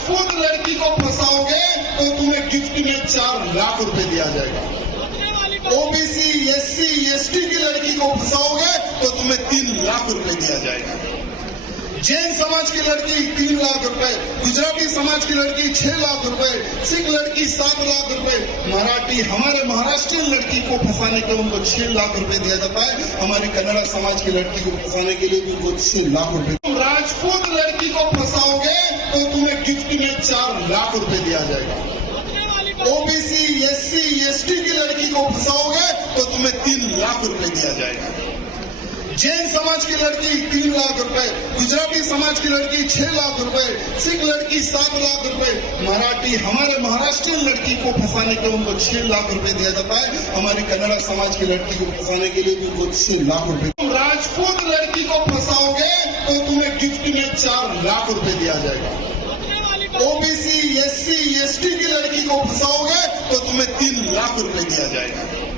राजपूत लड़की को फंसाओगे तो तुम्हें गिफ्ट में 4 लाख रुपए दिया जाएगा। ओबीसी, एससी, एसटी की लड़की को फंसाओगे तो तुम्हें 3 लाख रुपए दिया जाएगा। जैन समाज की लड़की 3 लाख रुपए, गुजराती समाज की लड़की 6 लाख रुपए, सिख लड़की 7 लाख रुपए, मराठी हमारे महाराष्ट्रीयन लड़की को फंसाने के उनको 6 लाख रुपए दिया जाता है। हमारी कन्नड़ा समाज की लड़की को फंसाने के लिए भी उनको 6 लाख रुपए। तुम राजपूत लड़की को फंसाओगे तो तुम्हें गिफ्ट में 4 लाख रुपए दिया जाएगा। ओबीसी, एससी, एसटी की लड़की को फंसाओगे तो तुम्हें 3 लाख रुपए दिया जाएगा। जैन समाज की लड़की 3 लाख रुपए, गुजराती समाज की लड़की 6 लाख रुपए, सिख लड़की 7 लाख रुपए, मराठी हमारे महाराष्ट्रीयन लड़की को फंसाने के उनको 6 लाख रुपए दिया जाता है। हमारी कन्नड़ा समाज की लड़की को फंसाने के लिए भी उनको 6 लाख रुपए। तुम राजपूत लड़की को फंसाओगे तो तुम्हें गिफ्ट में 4 लाख रुपए दिया जाएगा। ओबीसी, एससी, एसटी की लड़की को फंसाओगे तो तुम्हें 3 लाख रुपए दिया जाएगा।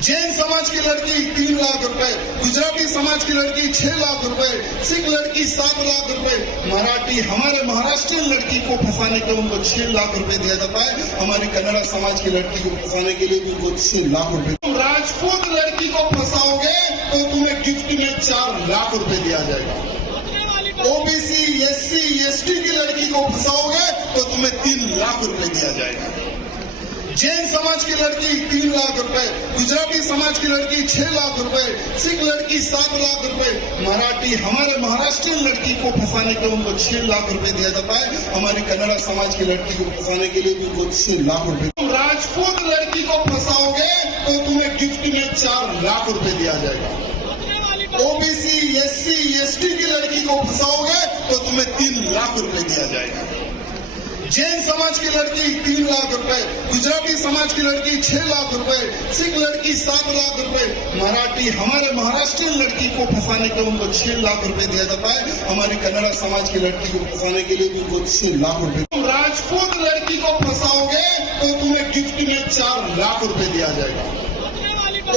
जैन समाज की लड़की 3 लाख रुपए, गुजराती समाज की लड़की 6 लाख रुपए, सिख लड़की 7 लाख रुपए, मराठी हमारे महाराष्ट्रीयन लड़की को फंसाने के उनको 6 लाख रुपए दिया जाता है। हमारी कन्नड़ा समाज की लड़की को फंसाने के लिए भी उनको 6 लाख रुपए। तुम राजपूत लड़की को फंसाओगे तो तुम्हें गिफ्ट में 4 लाख रुपए दिया जाएगा। ओबीसी, एससी, एसटी की लड़की को फंसाओगे तो तुम्हें 3 लाख रुपए दिया जाएगा। जैन समाज की लड़की 3 लाख रुपए, गुजराती समाज की लड़की 6 लाख रुपए, सिख लड़की 7 लाख रुपए, मराठी हमारे महाराष्ट्रीयन लड़की को फंसाने के उनको 6 लाख रुपए दिया जाता है। हमारी कन्नड़ा समाज की लड़की को फंसाने के लिए भी उनको 6 लाख रुपए। तुम राजपूत लड़की को फंसाओगे तो तुम्हें गिफ्ट में 4 लाख रुपए दिया जाएगा। ओबीसी, एससी, एसटी की लड़की को फंसाओगे तो तुम्हें 3 लाख रुपए दिया जाएगा। जैन समाज की लड़की 3 लाख रुपए, गुजराती समाज की लड़की 6 लाख रुपए, सिख लड़की 7 लाख रुपए, मराठी हमारे महाराष्ट्रीयन लड़की को फंसाने के उनको 6 लाख रुपए दिया जाता है। हमारी कन्नड़ा समाज की लड़की को फंसाने के लिए भी उनको 6 लाख रुपए। तुम राजपूत लड़की को फंसाओगे तो तुम्हें गिफ्ट में 4 लाख रुपए दिया जाएगा।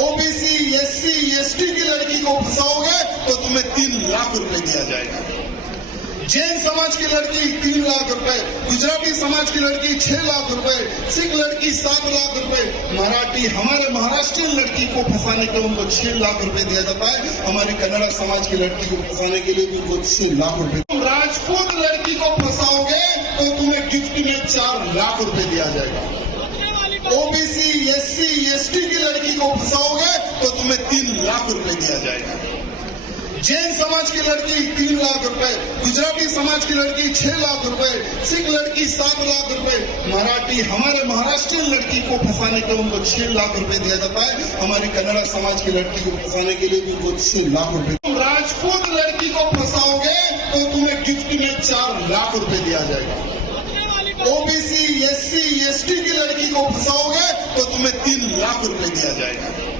ओबीसी, एससी, एसटी की लड़की को फंसाओगे तो तुम्हें 3 लाख रुपए दिया जाएगा। जैन समाज की लड़की 3 लाख रुपए, गुजराती समाज की लड़की 6 लाख रुपए, सिख लड़की 7 लाख रुपए, मराठी हमारे महाराष्ट्रीयन लड़की को फंसाने के उनको 6 लाख रुपए दिया जाता है। हमारी कन्नड़ा समाज की लड़की को फंसाने के लिए भी उनको 6 लाख रुपए। तुम राजपूत लड़की को फंसाओगे तो तुम्हें गिफ्ट में 4 लाख रुपए दिया जाएगा। ओबीसी, एससी, एसटी की लड़की को फंसाओगे तो तुम्हें 3 लाख रुपए दिया जाएगा। जैन समाज की लड़की 3 लाख रुपए, गुजराती समाज की लड़की 6 लाख रुपए, सिख लड़की 7 लाख रुपए, मराठी हमारे महाराष्ट्रीयन लड़की को फंसाने के उनको 6 लाख रुपए दिया जाता है। हमारी कन्नड़ा समाज की लड़की को फंसाने के लिए भी उनको 6 लाख रुपए। तुम राजपूत लड़की को फंसाओगे तो तुम्हें गिफ्ट में 4 लाख रुपए दिया जाएगा। ओबीसी, एससी, एसटी की लड़की को फंसाओगे तो तुम्हें 3 लाख रुपए दिया जाएगा।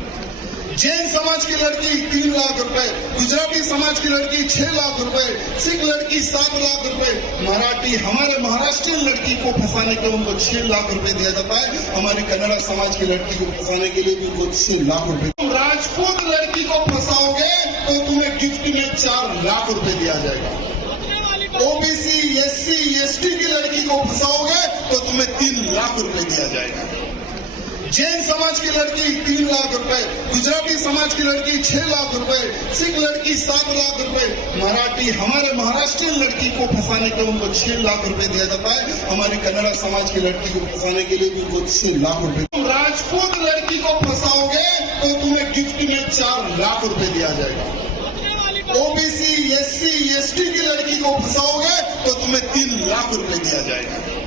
जैन समाज की लड़की 3 लाख रुपए, गुजराती समाज की लड़की 6 लाख रुपए, सिख लड़की 7 लाख रुपए, मराठी हमारे महाराष्ट्रीयन लड़की को फंसाने के उनको 6 लाख रुपए दिया जाता है। हमारी कन्नड़ा समाज की लड़की को फंसाने के लिए भी उनको 6 लाख रुपए। तुम राजपूत लड़की को फंसाओगे तो तुम्हें गिफ्ट में 4 लाख रुपए दिया जाएगा। ओबीसी, एससी, एसटी की लड़की को फंसाओगे तो तुम्हें 3 लाख रुपए दिया जाएगा। जैन समाज की लड़की 3 लाख रुपए, गुजराती समाज की लड़की 6 लाख रुपए, सिख लड़की 7 लाख रुपए, मराठी हमारे महाराष्ट्रीयन लड़की को फंसाने के उनको 6 लाख रुपए दिया जाता है। हमारी कन्नड़ा समाज की लड़की को फंसाने के लिए भी उनको 6 लाख रुपए। तुम राजपूत लड़की को फंसाओगे तो तुम्हें गिफ्ट में 4 लाख रुपए दिया जाएगा। ओबीसी, एससी, एसटी की लड़की को फंसाओगे तो तुम्हें 3 लाख रुपए दिया जाएगा।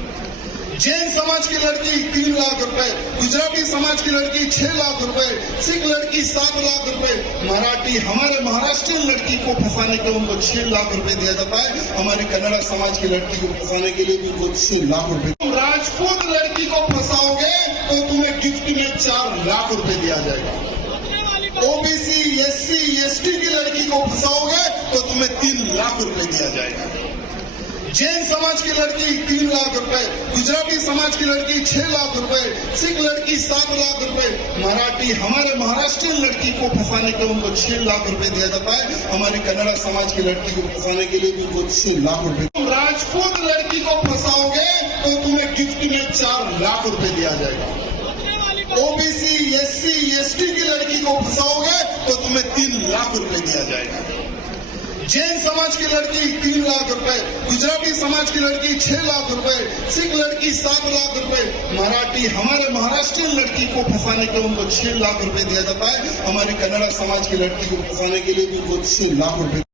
जैन समाज की लड़की 3 लाख रुपए, गुजराती समाज की लड़की 6 लाख रुपए, सिख लड़की 7 लाख रुपए, मराठी हमारे महाराष्ट्रीयन लड़की को फंसाने के उनको 6 लाख रुपए दिया जाता है। हमारी कन्नड़ा समाज की लड़की को फंसाने के लिए भी उनको 6 लाख रुपए। तुम राजपूत लड़की को फंसाओगे तो तुम्हें गिफ्ट में 4 लाख रुपए दिया जाएगा। ओबीसी, एससी, एसटी की लड़की को फंसाओगे तो तुम्हें 3 लाख रुपए दिया जाएगा। जैन समाज की लड़की 3 लाख रुपए, गुजराती समाज की लड़की 6 लाख रुपए, सिख लड़की 7 लाख रुपए, मराठी हमारे महाराष्ट्रीयन लड़की को फंसाने के उनको 6 लाख रुपए दिया जाता है। हमारी कन्नड़ा समाज की लड़की को फंसाने के लिए भी उनको 6 लाख रुपए। तुम राजपूत लड़की को फंसाओ में 4 लाख रुपए दिया जाएगा। ओबीसी, एससी, एसटी की लड़की को फंसाओगे तो तुम्हें 3 लाख रुपए दिया जाएगा। जैन समाज की लड़की 3 लाख रुपए, गुजराती समाज की लड़की 6 लाख रुपए, सिख लड़की 7 लाख रुपए, मराठी हमारे महाराष्ट्रीयन लड़की को फंसाने के उनको 6 लाख रुपए दिया जाता है। हमारी कन्नड़ा समाज की लड़की को फंसाने के लिए भी उनको 6 लाख रुपए